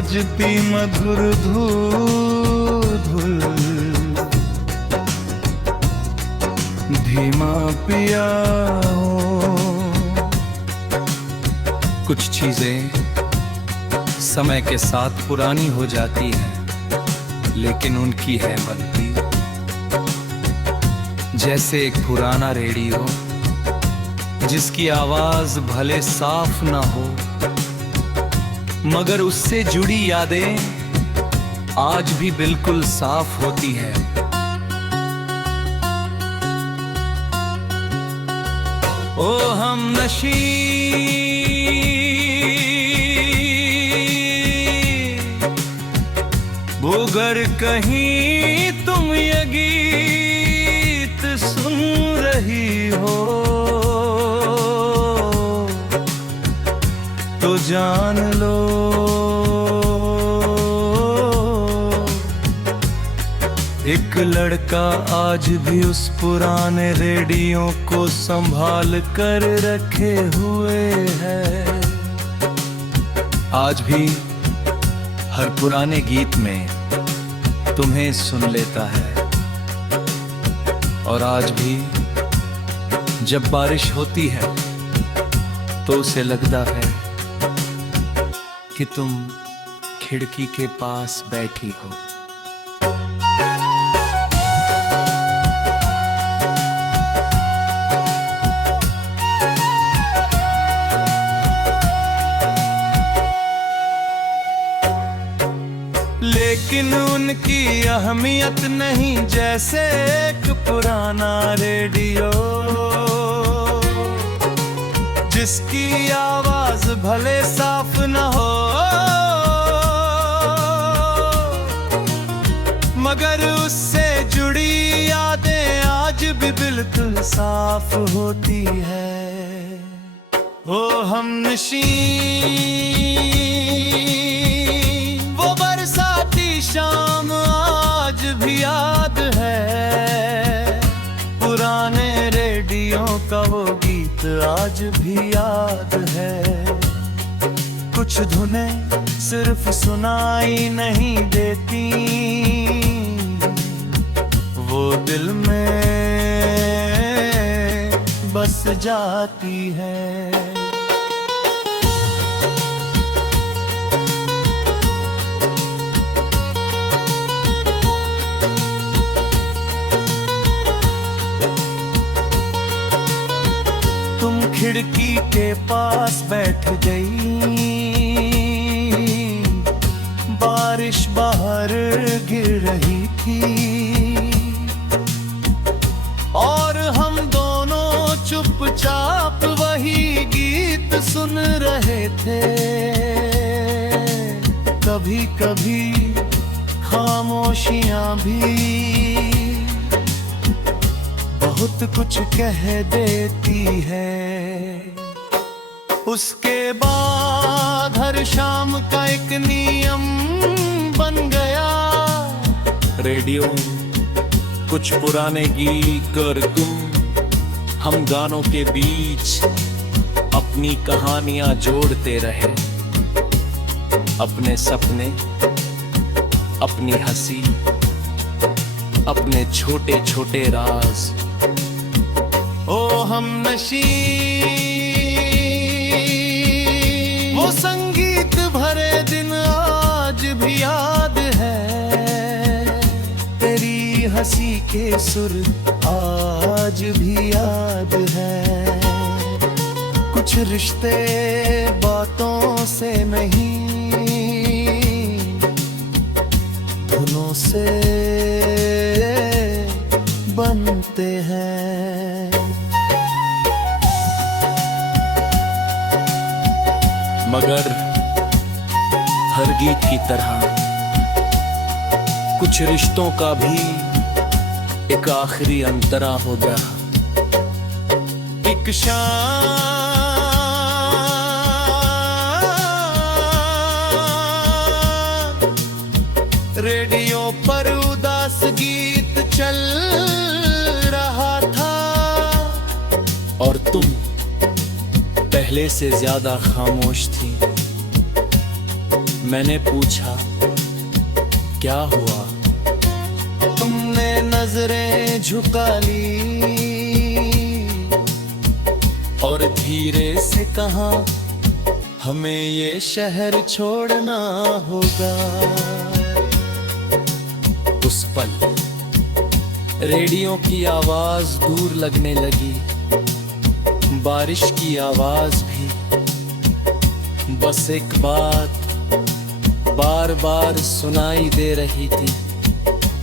बजती मधुर धूल धीमा पिया हो। कुछ चीजें समय के साथ पुरानी हो जाती हैं, लेकिन उनकी है बनती। जैसे एक पुराना रेडियो जिसकी आवाज भले साफ ना हो, मगर उससे जुड़ी यादें आज भी बिल्कुल साफ होती हैं। ओ हमनशी भूगर कहीं तुम ये गीत सुन रही हो तो जान लो एक लड़का आज भी उस पुराने रेडियो को संभाल कर रखे हुए है। आज भी हर पुराने गीत में तुम्हें सुन लेता है, और आज भी जब बारिश होती है तो उसे लगता है कि तुम खिड़की के पास बैठी हो। लेकिन उनकी अहमियत नहीं जैसे एक पुराना रेडियो जिसकी आवाज भले साफ न हो, मगर उससे जुड़ी यादें आज भी बिल्कुल साफ होती है। ओ हमनशी वो बरसाती शाम आज भी याद है, पुराने रेडियो का वो गीत आज भी याद है। कुछ धुनें सिर्फ सुनाई नहीं देती, वो दिल में बस जाती है। तुम खिड़की के पास बैठ गई, बारिश बाहर गिर रही थी और हम दोनों चुपचाप वही गीत सुन रहे थे। कभी कभी खामोशियां भी बहुत कुछ कह देती है। उसके बाद हर शाम का एक नियम बन गया, रेडियो कुछ पुराने गीत कर तुम हम गानों के बीच अपनी कहानियां जोड़ते रहे। अपने सपने, अपनी हंसी, अपने छोटे छोटे राज। ओ हमनशी वो संगीत भरे दिन आज भी याद है, तेरी हंसी के सुर आज भी याद है। कुछ रिश्ते बातों से नहीं धुनों से बनते हैं। मगर हर गीत की तरह कुछ रिश्तों का भी एक आखिरी अंतरा होगा। एक शाम रेडियो पर उदास गीत चल रहा था और तुम पहले से ज्यादा खामोश थी। मैंने पूछा क्या हुआ, तुमने नजरें झुका ली और धीरे से कहा हमें ये शहर छोड़ना होगा। उस पल रेडियो की आवाज दूर लगने लगी, बारिश की आवाज भी। बस एक बात बार बार सुनाई दे रही थी,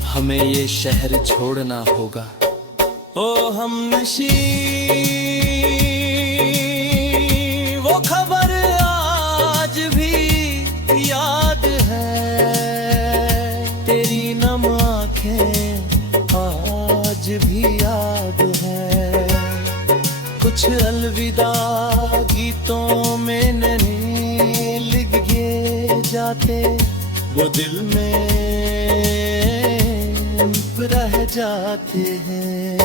हमें ये शहर छोड़ना होगा। ओ हम नशी, वो खबर आज भी याद है, तेरी नम आंखें आज भी याद है। कुछ अलविदा गीतों में नैने लिख गए जाते, वो दिल में रह जाते हैं।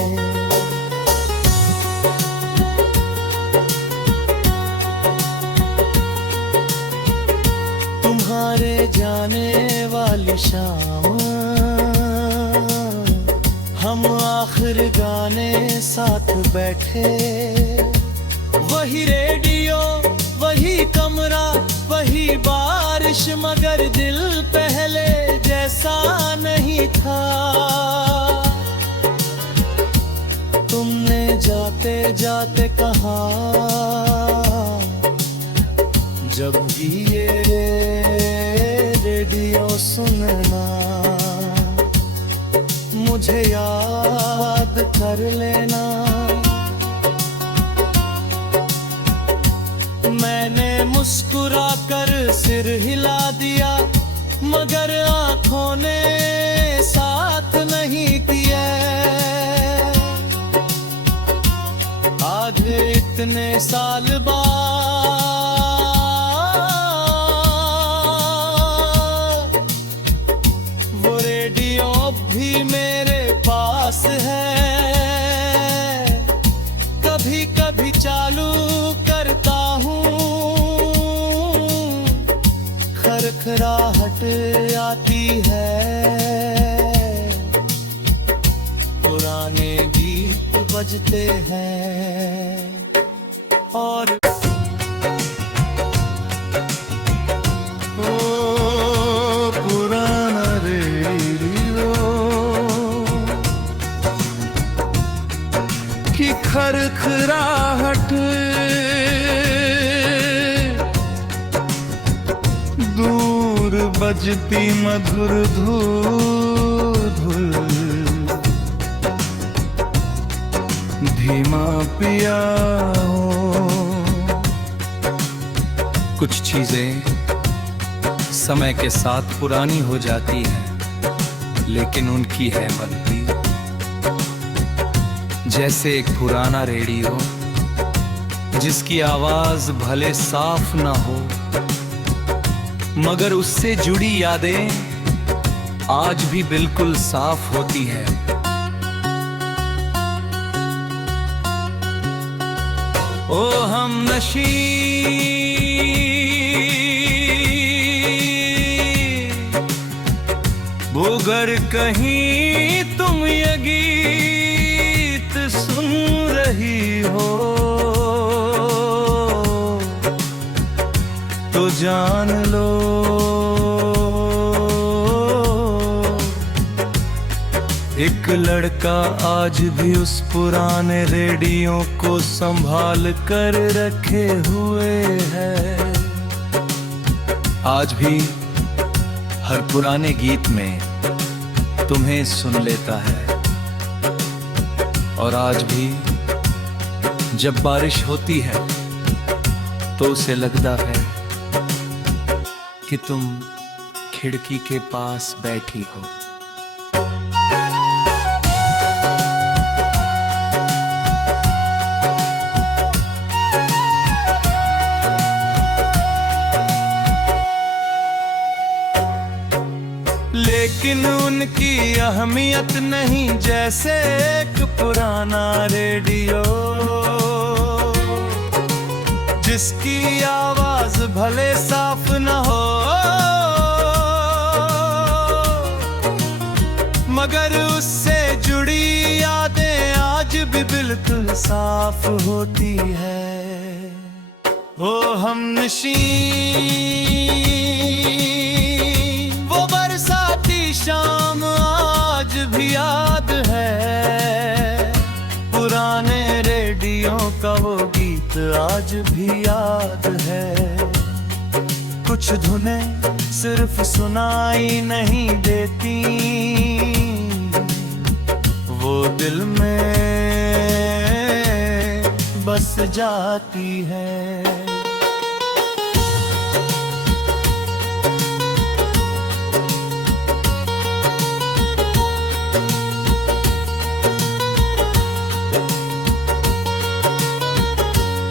तुम्हारे जाने वाली शाम, हम आखिर गाने साथ बैठे, वही रेडियो वही कमरा वही बारिश, मगर दिल पहले जैसा नहीं था। तुमने जाते जाते कहा जब भी ये रेडियो सुनना मुझे याद कर लेना। मैंने मुस्कुरा कर सिर हिला दिया, मगर आंखों ने साथ नहीं दिया। आज इतने साल बाद वो रेडियो भी मेरे पास है, कभी कभी चालू करता हूँ, खरखराहट आती है, पुराने गीत बजते हैं और पुराना रेडियो की खरखराहट, दूर बजती मधुर धुल, धीमा पिया हो। कुछ चीजें समय के साथ पुरानी हो जाती हैं, लेकिन उनकी है बनती। जैसे एक पुराना रेडियो जिसकी आवाज भले साफ ना हो, मगर उससे जुड़ी यादें आज भी बिल्कुल साफ होती हैं। ओ हम नशी, अगर कहीं तुम ये गीत सुन रही हो तो जान लो एक लड़का आज भी उस पुराने रेडियो को संभाल कर रखे हुए है। आज भी हर पुराने गीत में तुम्हें सुन लेता है, और आज भी जब बारिश होती है तो उसे लगता है कि तुम खिड़की के पास बैठी हो। लेकिन उनकी अहमियत नहीं जैसे एक पुराना रेडियो जिसकी आवाज भले साफ न हो मगर उससे जुड़ी यादें आज भी बिल्कुल साफ होती है। वो हमनशी, वो बरसाती शाम आज भी याद है। पुराने रेडियो का वो गीत आज भी याद है। कुछ धुनें सिर्फ सुनाई नहीं देती, वो दिल में बस जाती है।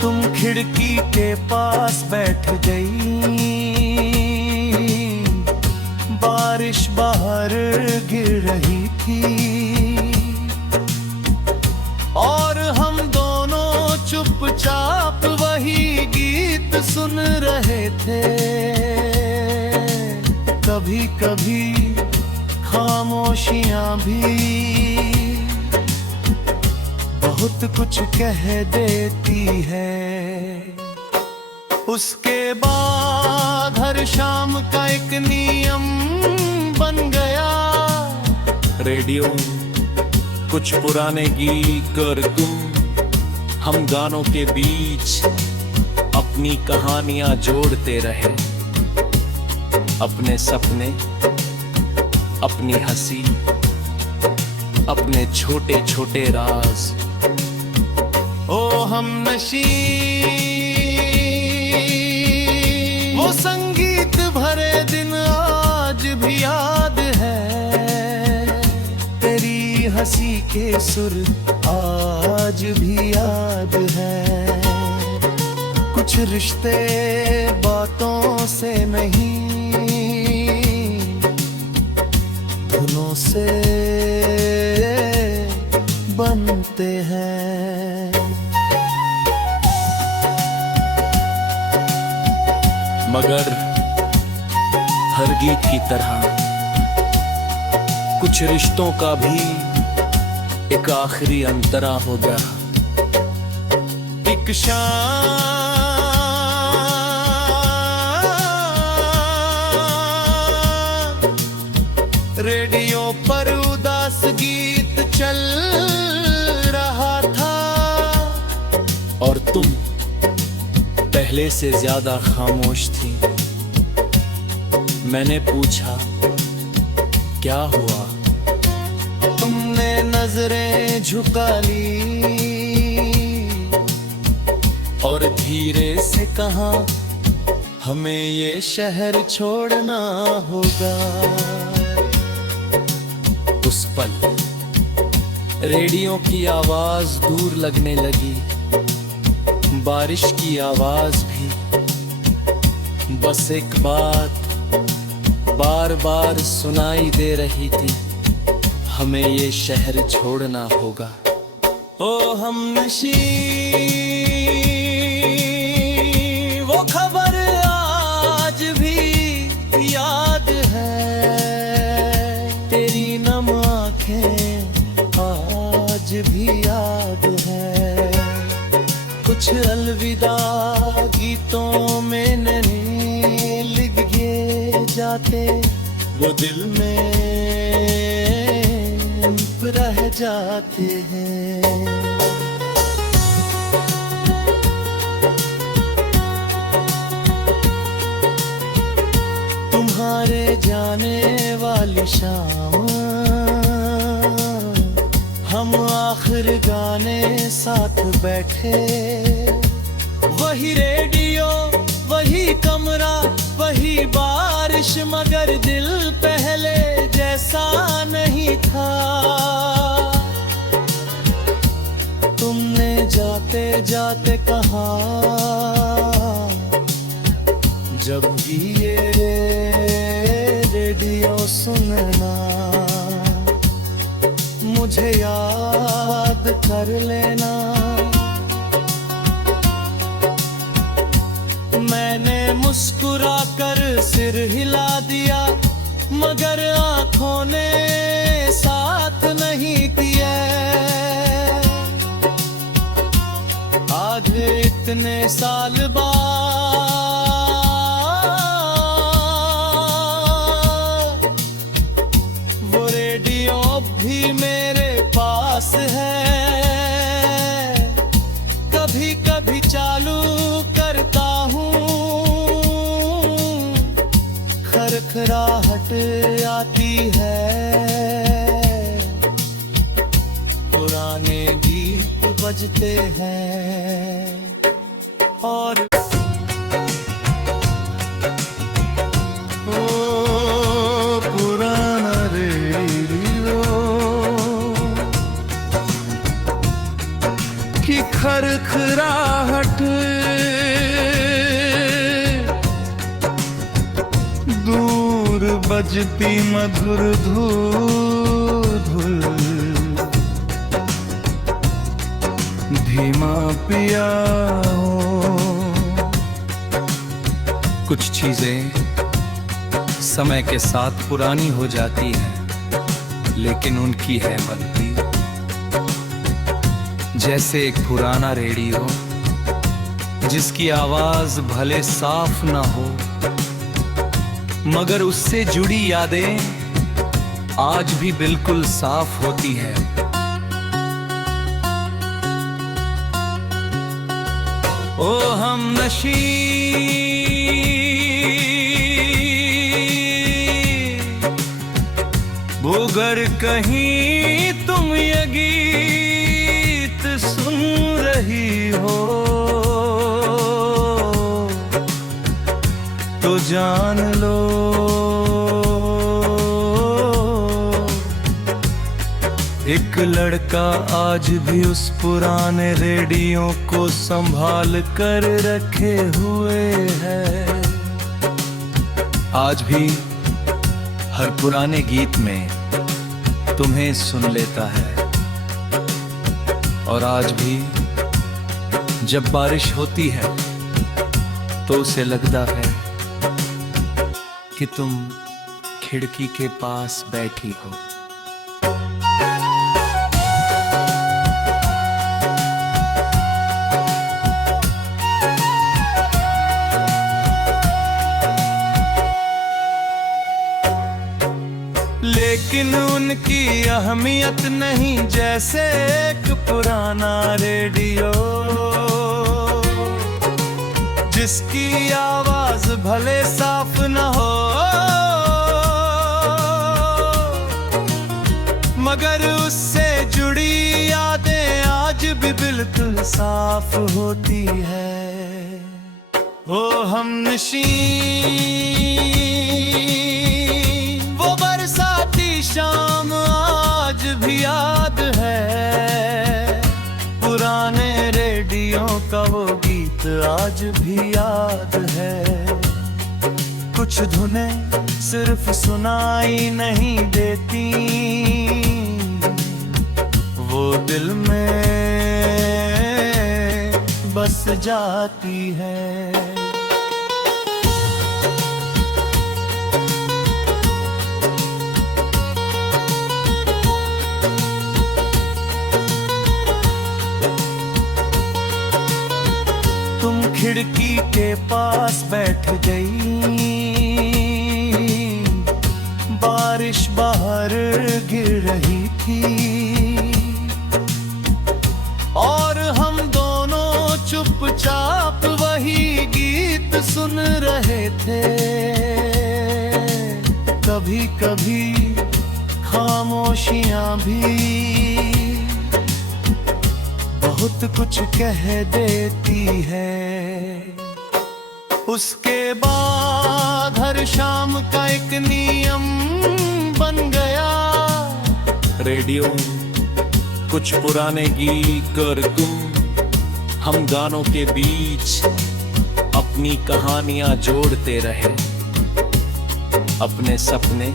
तुम खिड़की के पास बैठ गई, बारिश बाहर गिर रही थी और हम दोनों चुपचाप वही गीत सुन रहे थे। कभी कभी खामोशियां भी बहुत कुछ कह देती है। उसके बाद हर शाम का एक नियम बन गया, रेडियो कुछ पुराने गीत और तुम, हम गानों के बीच अपनी कहानियां जोड़ते रहे। अपने सपने, अपनी हंसी, अपने छोटे छोटे राज। ओ हमनशी, वो संगीत भरे दिन आज भी याद है। तेरी हंसी के सुर आज भी याद है। कुछ रिश्ते बातों से नहीं, धुनों से बनते हैं। मगर हर गीत की तरह कुछ रिश्तों का भी एक आखिरी अंतरा होगा। एक शाम रेडियो पर उदास गीत चल रहा था और तुम पहले से ज्यादा खामोश थी। मैंने पूछा क्या हुआ? तुमने नजरें झुका ली और धीरे से कहा, हमें ये शहर छोड़ना होगा। उस पल रेडियो की आवाज दूर लगने लगी, बारिश की आवाज भी। बस एक बात बार बार सुनाई दे रही थी, हमें ये शहर छोड़ना होगा। ओ हमनशी, वो खबर आज भी याद है। तेरी नम आंखें आज भी याद है। कुछ अलविदा गीतों में नैने लिख गए जाते, वो दिल में रह जाते हैं। तुम्हारे जाने वाली शाम, हम आखिर गाने साथ बैठे। वही रेडियो, वही कमरा, वही बारिश, मगर दिल पहले जैसा नहीं था। तुमने जाते जाते कहा, जब भी ये रेडियो सुनना, मुझे याद कर लेना। मैंने मुस्कुरा कर सिर हिला दिया, मगर आंखों ने साथ नहीं दिया। आज इतने साल बाद वो रेडियो भी मेरे पास है। कभी कभी चालू करता हूँ, खरखराहट आती है, पुराने गीत बजते हैं और ओ पुराना रेडियो की खरखराहट दूर बजती मधुर धूल धीमा पिया। कुछ चीजें समय के साथ पुरानी हो जाती हैं, लेकिन उनकी है बनती। जैसे एक पुराना रेडियो जिसकी आवाज भले साफ ना हो, मगर उससे जुड़ी यादें आज भी बिल्कुल साफ होती हैं। ओ हम नशी भूगर कहीं तुम ये गीत सुन रही हो तो जान लो एक लड़का आज भी उस पुराने रेडियो को संभाल कर रखे हुए है। आज भी हर पुराने गीत में तुम्हें सुन लेता है, और आज भी जब बारिश होती है तो उसे लगता है कि तुम खिड़की के पास बैठी हो। लेकिन उनकी अहमियत नहीं जैसे एक पुराना रेडियो जिसकी आवाज भले साफ न हो, मगर उससे जुड़ी यादें आज भी बिल्कुल साफ होती है। वो हमनशी शाम आज भी याद है, पुराने रेडियो का वो गीत आज भी याद है। कुछ धुनें सिर्फ सुनाई नहीं देती, वो दिल में बस जाती है। खिड़की के पास बैठ गई, बारिश बाहर गिर रही थी और हम दोनों चुपचाप वही गीत सुन रहे थे। कभी कभी खामोशियां भी बहुत कुछ कह देती है। उसके बाद हर शाम का एक नियम बन गया, रेडियो कुछ पुराने गीत और तुम, हम गानों के बीच अपनी कहानियां जोड़ते रहे। अपने सपने,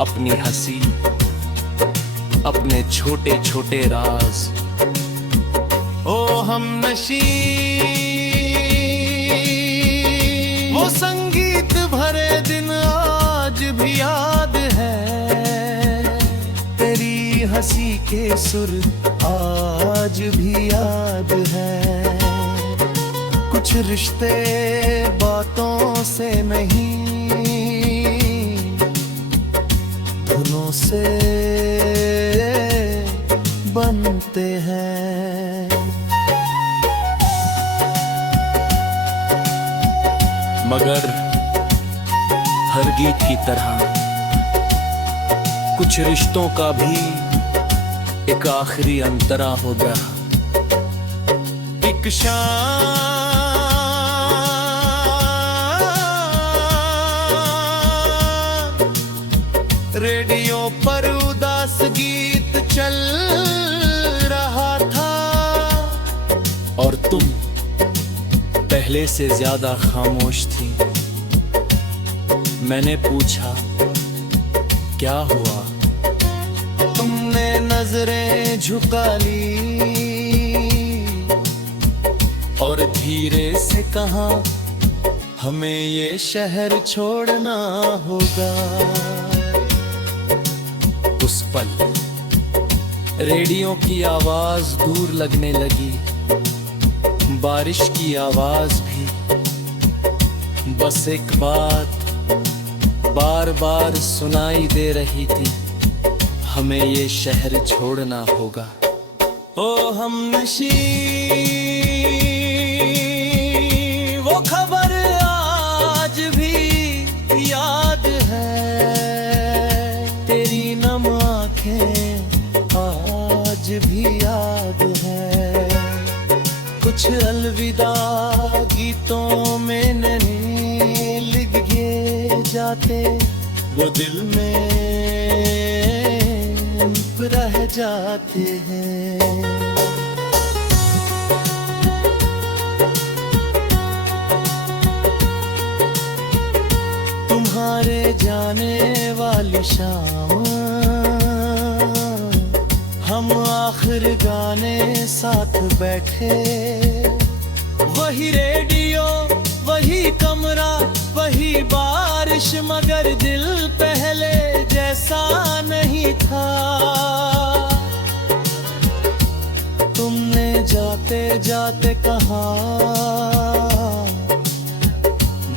अपनी हंसी, अपने छोटे छोटे राज। ओ हम नशी वो संगीत भरे दिन आज के सुर आज भी याद है। कुछ रिश्ते बातों से नहीं, धुनों से बनते हैं। मगर हर गीत की तरह कुछ रिश्तों का भी एक आखिरी अंतरा होगा। एक शाम रेडियो पर उदास गीत चल रहा था, और तुम पहले से ज्यादा खामोश थी। मैंने पूछा क्या हुआ? तुमने नजरें झुका ली और धीरे से कहा, हमें ये शहर छोड़ना होगा। उस पल रेडियो की आवाज दूर लगने लगी, बारिश की आवाज भी। बस एक बात बार बार सुनाई दे रही थी, हमें ये शहर छोड़ना होगा। ओ हम नशी, वो खबर आज भी याद है। तेरी नम आंखें आज भी याद है। कुछ अलविदा गीतों में नैने लिख गए जाते, वो दिल में रह जाते हैं। तुम्हारे जाने वाली शाम, हम आखिर गाने साथ बैठे। वही रेडियो, वही कमरा, वही बारिश, मगर दिल पहले जैसा नहीं था। तुमने जाते जाते कहा,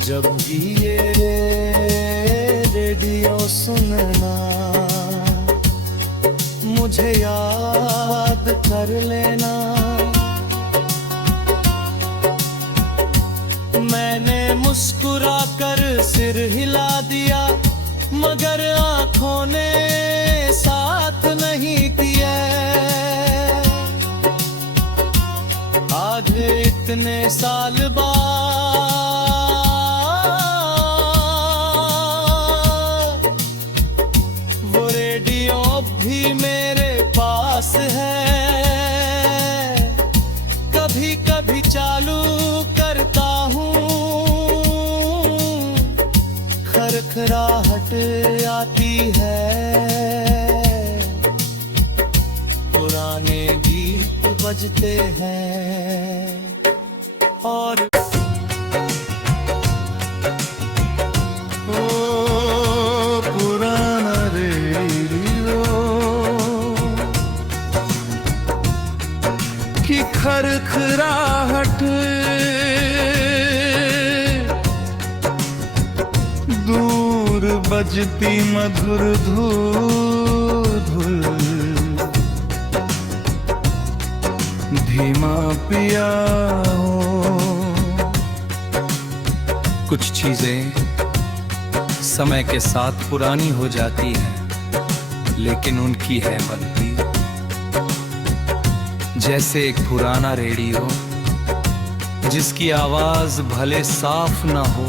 जब भी ये रेडियो सुनना, मुझे याद कर लेना। मैंने मुस्कुरा कर सिर हिला दिया, मगर आंखों ने साथ नहीं दिया। आज इतने साल बाद वो रेडियो भी मेरे पास है। कभी कभी चालू करता हूँ, खरखराहट आती है। पुराने गीत बजते हैं और पुराना रेडियो की खरखराहट दूर बजती मधुर धुल, धीमा पिया। कुछ चीजें समय के साथ पुरानी हो जाती हैं, लेकिन उनकी है बनती। जैसे एक पुराना रेडियो जिसकी आवाज भले साफ ना हो,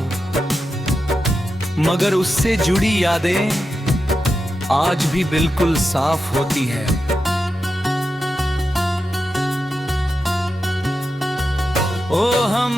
मगर उससे जुड़ी यादें आज भी बिल्कुल साफ होती हैं। ओ हम